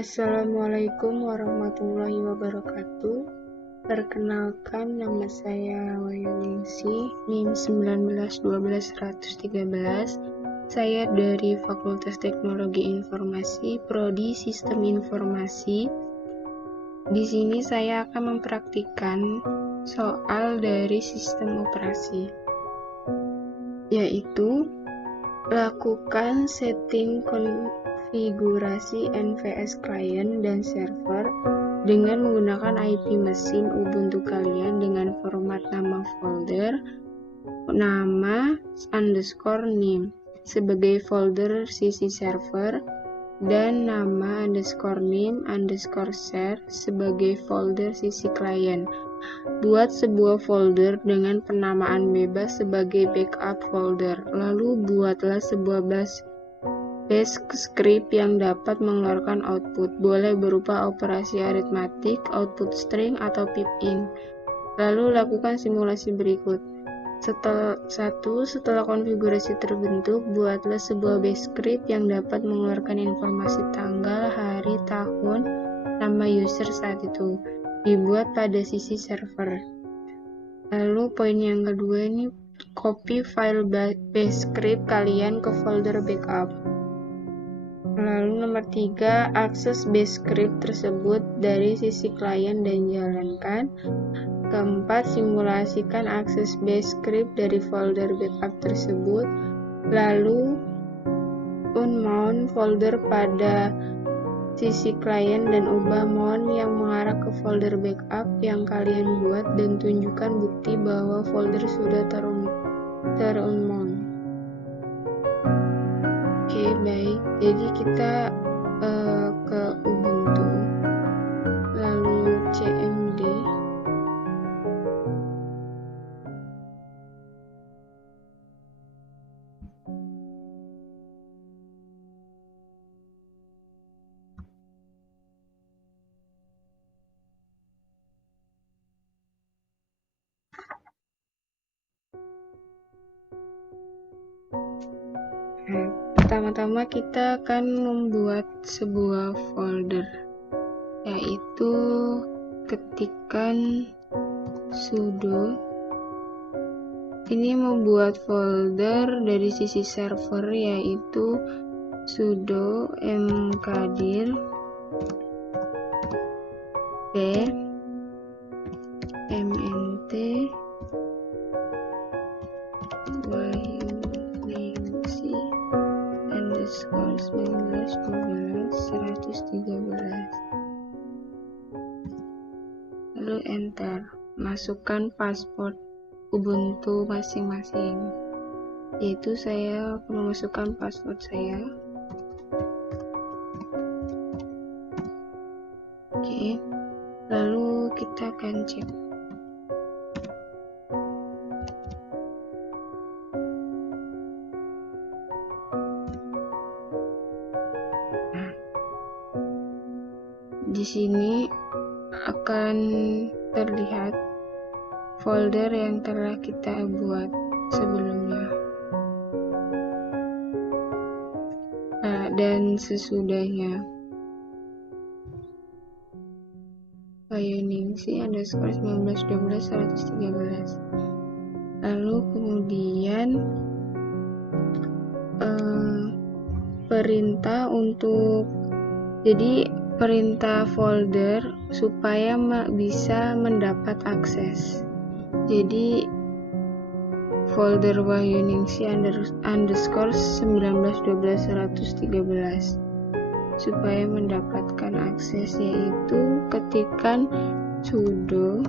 Assalamualaikum warahmatullahi wabarakatuh. Perkenalkan, nama saya Wayuningsih, NIM 1912-113. Saya dari Fakultas Teknologi Informasi, Prodi Sistem Informasi. Di sini saya akan mempraktikkan soal dari sistem operasi, yaitu lakukan setting konfigurasi NVS client dan server dengan menggunakan IP mesin Ubuntu kalian dengan format nama folder, nama _name sebagai folder sisi server, dan nama _name_share sebagai folder sisi klien. Buat sebuah folder dengan penamaan bebas sebagai backup folder. Lalu buatlah sebuah bash script yang dapat mengeluarkan output. Boleh berupa operasi aritmatik, output string, atau pip-in. Lalu lakukan simulasi berikut. Setelah konfigurasi terbentuk, buatlah sebuah bash script yang dapat mengeluarkan informasi tanggal, hari, tahun, nama user saat itu. Dibuat pada sisi server. Lalu poin yang kedua ini, copy file bash script kalian ke folder backup. Lalu nomor 3, akses bash script tersebut dari sisi klien dan jalankan. Keempat, simulasikan akses bash script dari folder backup tersebut. Lalu unmount folder pada sisi klien dan ubah mount yang mengarah ke folder backup yang kalian buat dan tunjukkan bukti bahwa folder sudah terunmount. Oke, baik. Jadi kita ke Ubuntu, lalu cmd, pertama-tama kita akan membuat sebuah folder, yaitu ketikkan sudo. Ini membuat folder dari sisi server, yaitu sudo mkdir p mnt wayuningsih _1912-113. Lalu enter. Masukkan password Ubuntu masing-masing, yaitu saya memasukkan password saya. Oke, lalu kita akan cek. Di sini akan terlihat folder yang telah kita buat sebelumnya. Dan sesudahnya, Wayuningsih _1912-113. Lalu kemudian perintah untuk, jadi perintah folder supaya bisa mendapat akses. Jadi folder Wayuningsih _1912-113 supaya mendapatkan akses, yaitu ketikkan sudo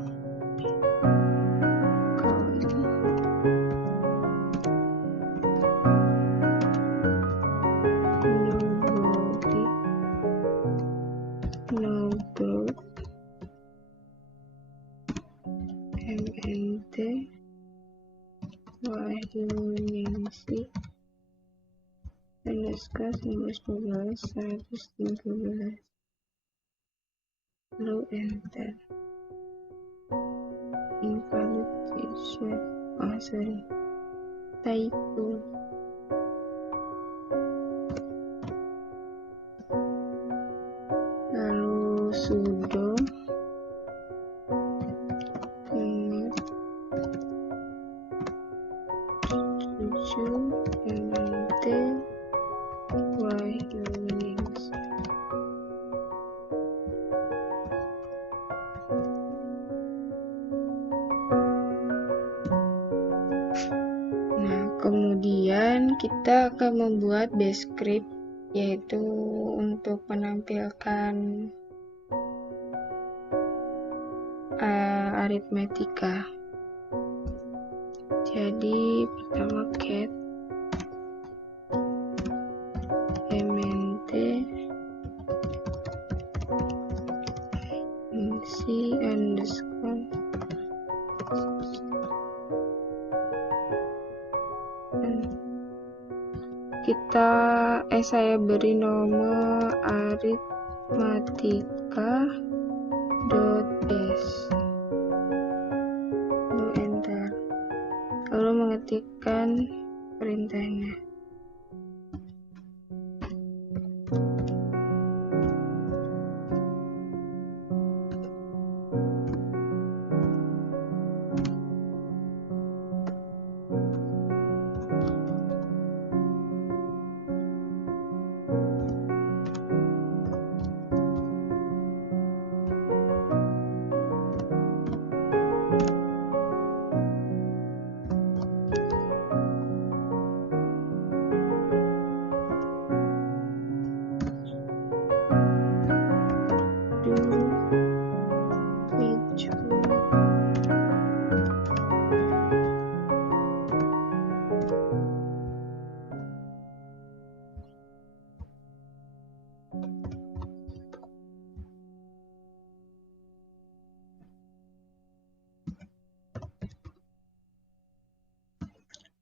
nobody mnt Wayuningsih _1912-113. Lalu enter. Invalid password. Typo. sudo commit 7 mnt Unix. Nah, kemudian kita akan membuat bash script, yaitu untuk menampilkan aritmetika. Jadi pertama cat mnt fungsi underscore saya beri nama aritmetika.s, lalu enter, lalu mengetikkan perintahnya.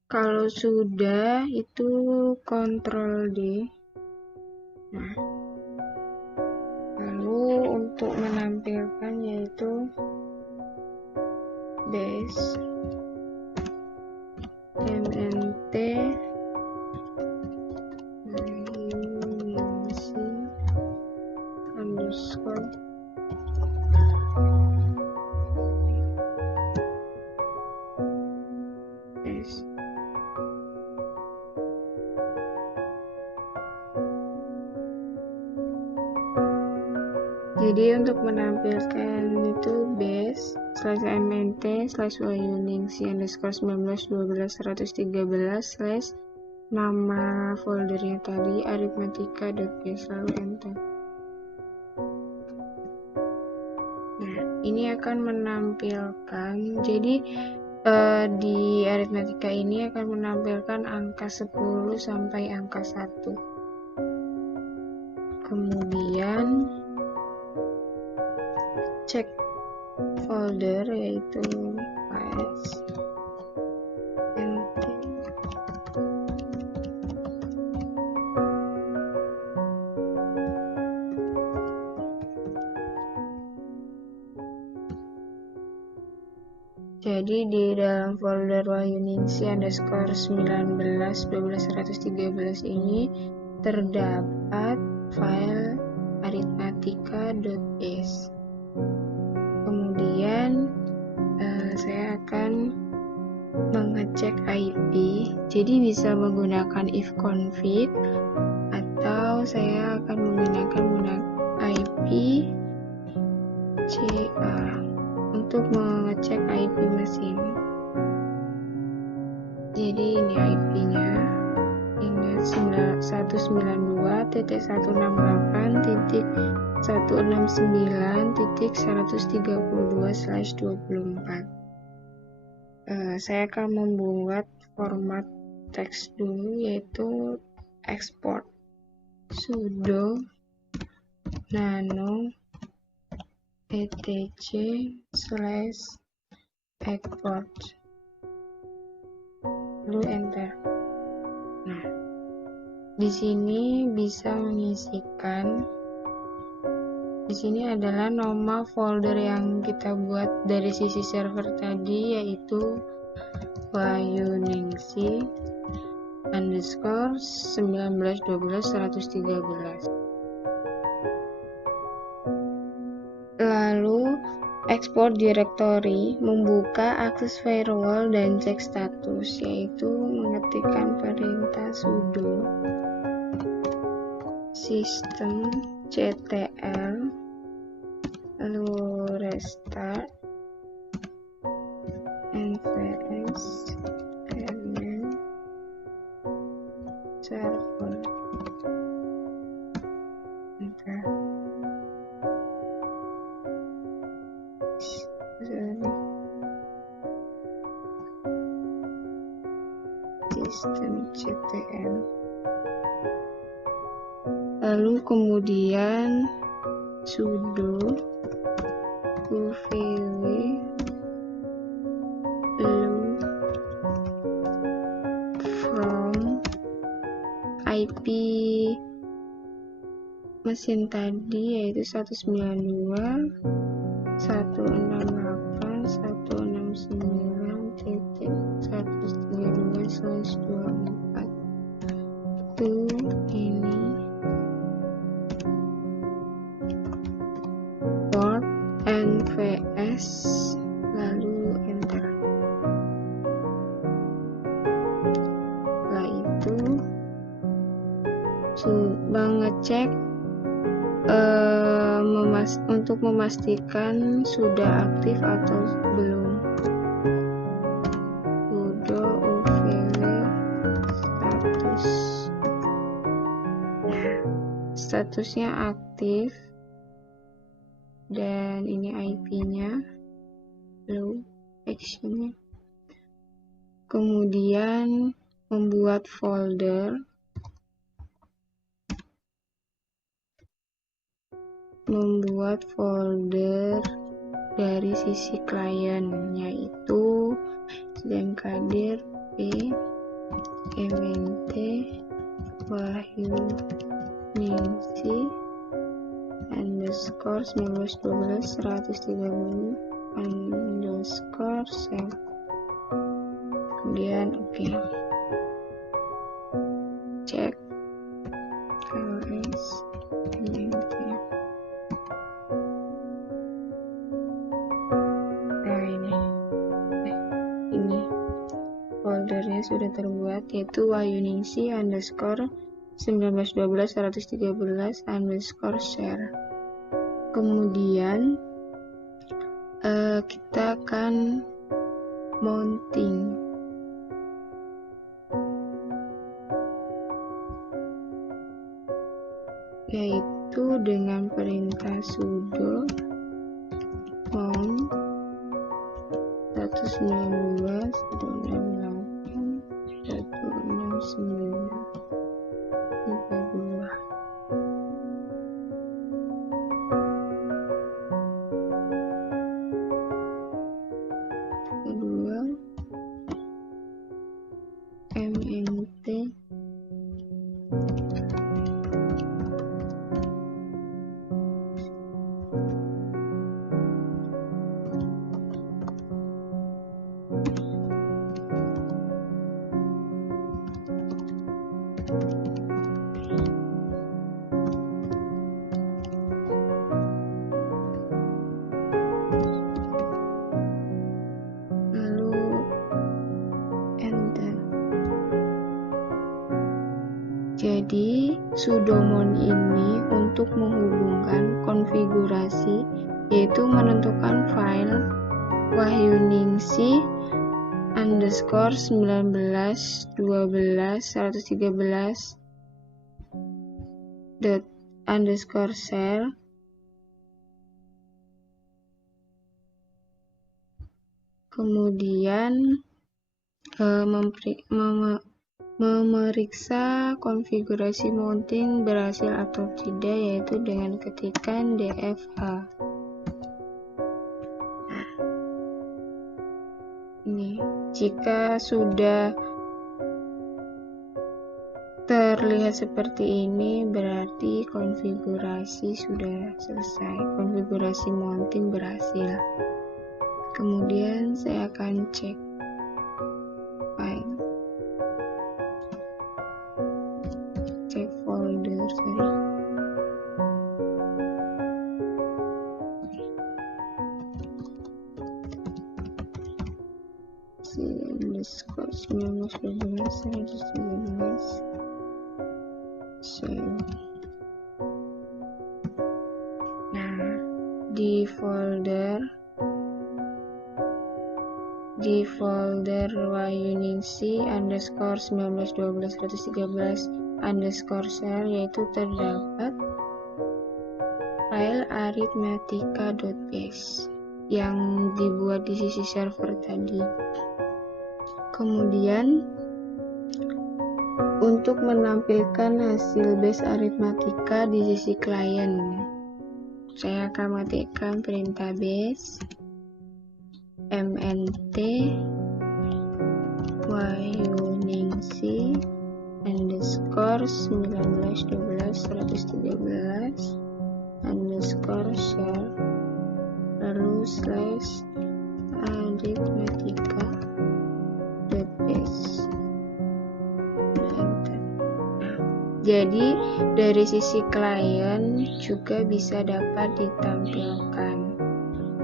Kalau sudah, itu Ctrl D. Nah, lalu untuk menampilkan yaitu bash mnt underscore bash. Jadi untuk menampilkan itu bash /mnt/Unix_1912/113 nama foldernya tadi aritmetika.s, lalu enter. Nah, ini akan menampilkan, jadi di aritmetika ini akan menampilkan angka 10 sampai angka 1. Kemudian cek folder yaitu files nt jadi di dalam folder Unix_1912/113 ini terdapat file aritmetika.s. Kemudian saya akan mengecek IP, jadi bisa menggunakan ifconfig atau saya akan menggunakan IP CA untuk mengecek IP mesin. Jadi ini IP-nya, ingat 192.169.132/24. Saya akan membuat format teks dulu, yaitu export sudo nano etc/export, lalu enter. Nah, di sini bisa mengisikan, di sini adalah nama folder yang kita buat dari sisi server tadi, yaitu Unix_1912/113. Export directory membuka akses firewall dan cek status, yaitu mengetikkan perintah sudo systemctl lalu restart nvs kernel server. Enter. Systemctl. Lalu kemudian sudo uv from IP mesin tadi, yaitu 192.168.169.132/24 itu ini port nvs lalu enter. Setelah itu mengecek untuk memastikan sudah aktif atau belum. Sudo uv status. Statusnya aktif dan ini IP-nya, lalu actionnya. Kemudian membuat folder, dari sisi klien, yaitu Demkadir P MNT Wahyuningsi _1912/130_share. Kemudian oke. Cek ls MNT. Nah ini foldernya sudah terbuat, yaitu Wahyuningsi _1912/113_share. Kemudian kita akan mounting. Yaitu dengan perintah sudo mount 192.168.169.32. Kedua MNT Jadi, sudomon ini untuk menghubungkan konfigurasi, yaitu menentukan file Wahyuningsi _1912/113.share kemudian memeriksa konfigurasi mounting berhasil atau tidak, yaitu dengan ketikan dfh. Ini jika sudah terlihat seperti ini, berarti konfigurasi sudah selesai, konfigurasi mounting berhasil. Kemudian saya akan cek file, cek folder underscore 1912 save. Nah, di folder Wayuningsi underscore 1912 underscore share, yaitu terdapat file arithmetica.base yang dibuat di sisi server tadi. Kemudian untuk menampilkan hasil base aritmatika di sisi klien, saya akan mengetikkan perintah base mnt Wayuningsi underscore 1912 underscore share lalu slash arithmetica.base. Jadi dari sisi klien juga bisa dapat ditampilkan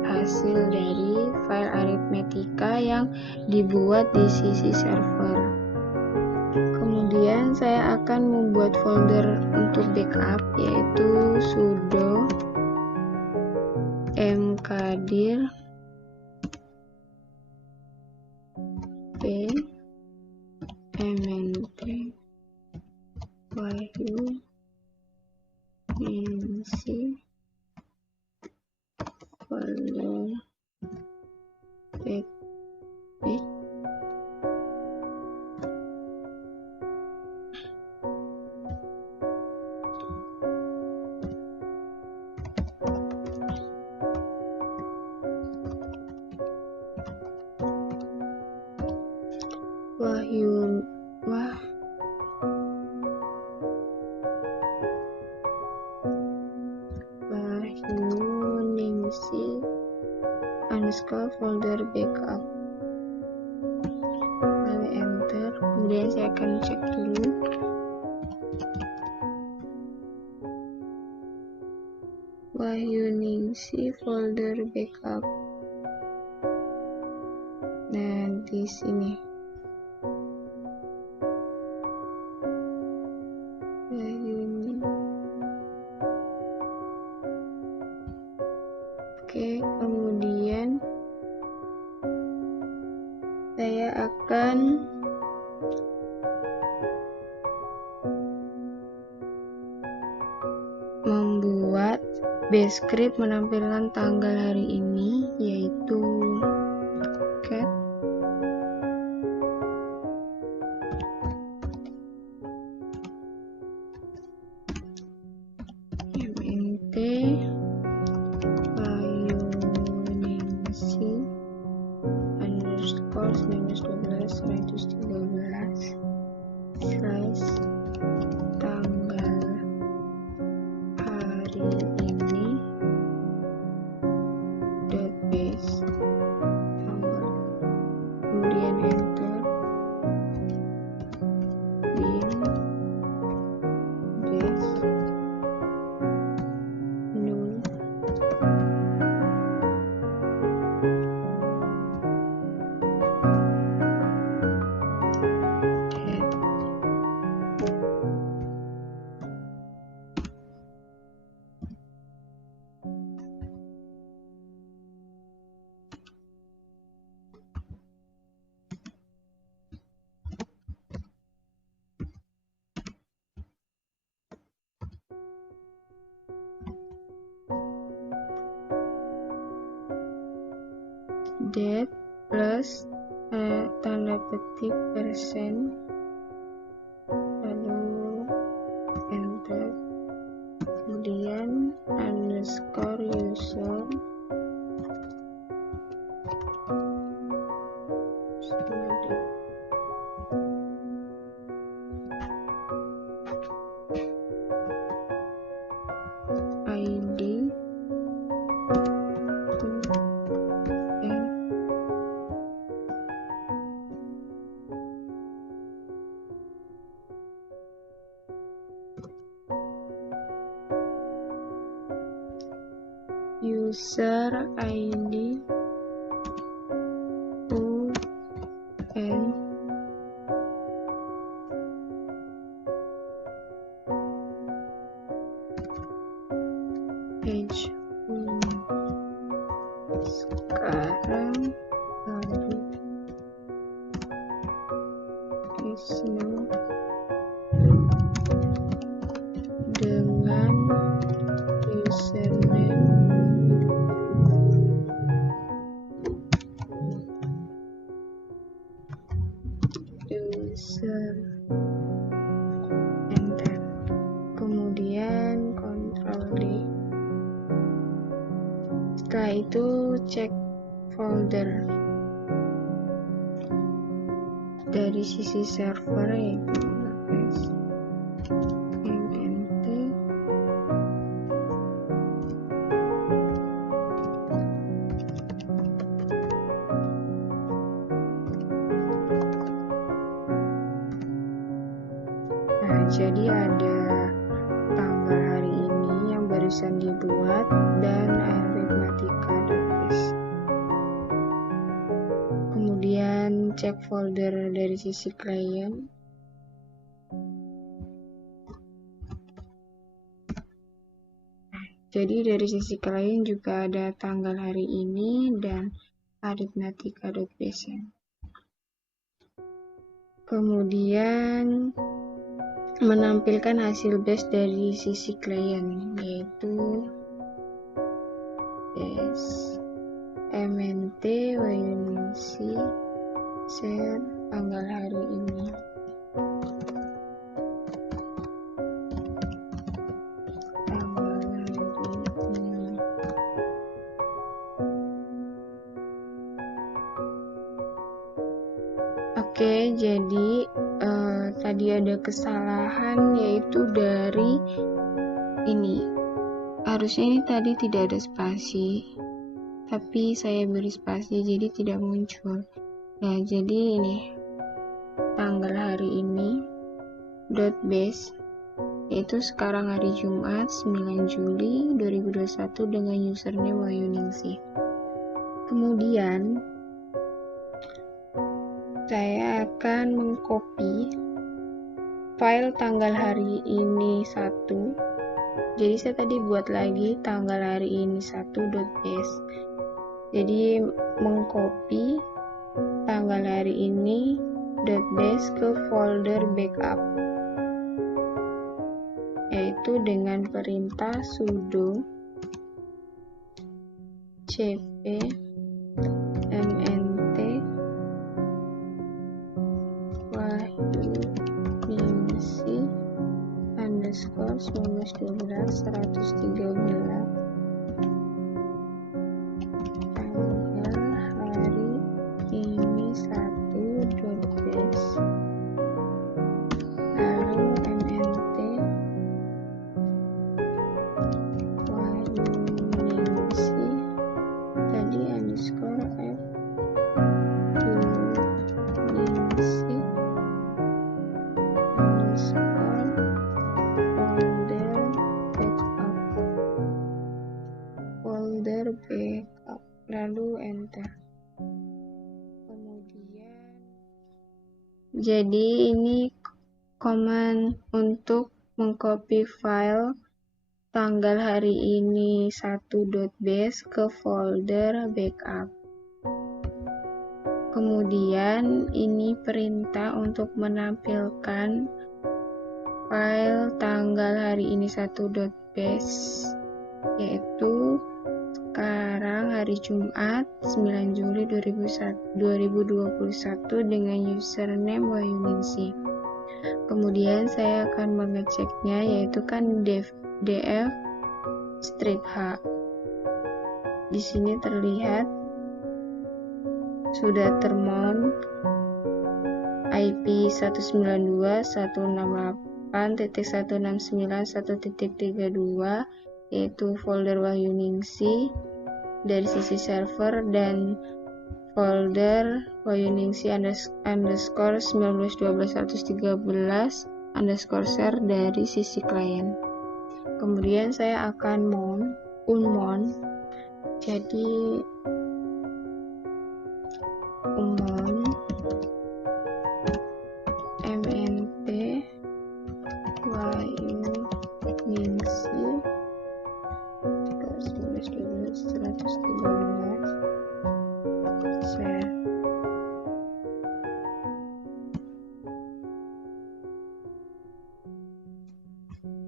hasil dari file aritmetika yang dibuat di sisi server. Kemudian saya akan membuat folder untuk backup, yaitu sudo mkdir p mnt Wayuningsi folder backup. Wayuningsi underscore folder backup, lalu enter. Kemudian saya akan cek dulu. Wayuningsi folder backup. Nah, di sini Oke, kemudian saya akan membuat base script menampilkan tanggal hari ini, yaitu cat mnt Wayuningsi underscore 1912 slash tanggal hari ini dot base tanggal, kemudian enter. Bin base null. Date plus tanda petik persen, lalu enter. Kemudian underscore user ID user ID UN page. Sekarang baru dengan username user, enter. Kemudian Ctrl D. Setelah itu cek folder dari sisi server, yaitu mnt. Nah, jadi ada tanggal hari ini yang barusan dibuat dan arithmetica.base. Kemudian cek folder dari sisi klien. Jadi dari sisi klien juga ada tanggal hari ini dan arithmetica.base. Kemudian menampilkan hasil base dari sisi klien, yaitu base mnt wayuningsi share tanggal hari ini. Oke, jadi tadi ada kesalahan, yaitu dari ini. Harusnya ini tadi tidak ada spasi, tapi saya beri spasi jadi tidak muncul. Nah, jadi ini tanggal hari ini dot base, yaitu sekarang hari Jumat 9 Juli 2021 dengan username wayuningsi. Kemudian saya akan mengcopy file tanggal hari ini 1. Jadi saya tadi buat lagi tanggal hari ini 1.base. Jadi mengcopy tanggal hari ini .base ke folder backup, yaitu dengan perintah sudo cp mnt wayuningsi underscore 1912 113 tanggal hari ini 1.base, lalu mnt wayuningsi tadi underscore f wayuningsi underscore folder backup, lalu enter. Kemudian jadi ini command untuk mengcopy file tanggal hari ini 1.base ke folder backup. Kemudian ini perintah untuk menampilkan file tanggal hari ini 1.base, yaitu sekarang hari Jumat 9 Juli 2021 dengan username wayuningsi. Kemudian saya akan mengeceknya, yaitu kan df strip h. Di sini terlihat sudah termount IP 192.168.169.1.32, yaitu folder wayuningsi dari sisi server dan folder wayuningsi underscore 1912.113 underscore share dari sisi klien. Kemudian saya akan unmount, jadi unmount mnt wayuningsi 113 share.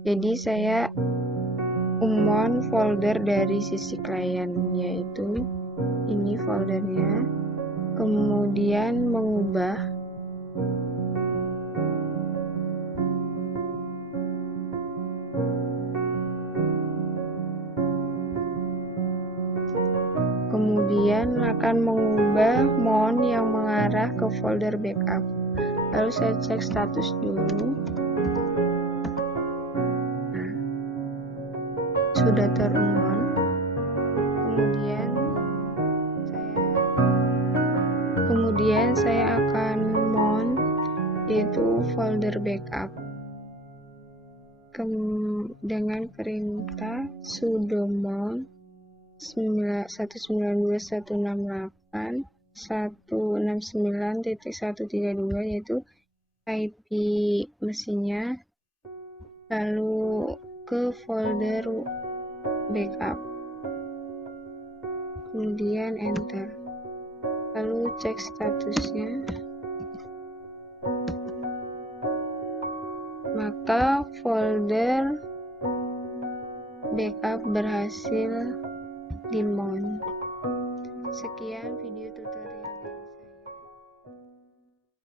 Jadi saya umon folder dari sisi klien, yaitu ini foldernya, kemudian mengubah akan mengubah mon yang mengarah ke folder backup. Lalu saya cek status dulu. Sudah terumon. Kemudian saya akan mon yaitu folder backup dengan perintah sudo mon 192.168.169.132 yaitu IP mesinnya, lalu ke folder backup, kemudian enter, lalu cek statusnya, maka folder backup berhasil dimon. Sekian video tutorial.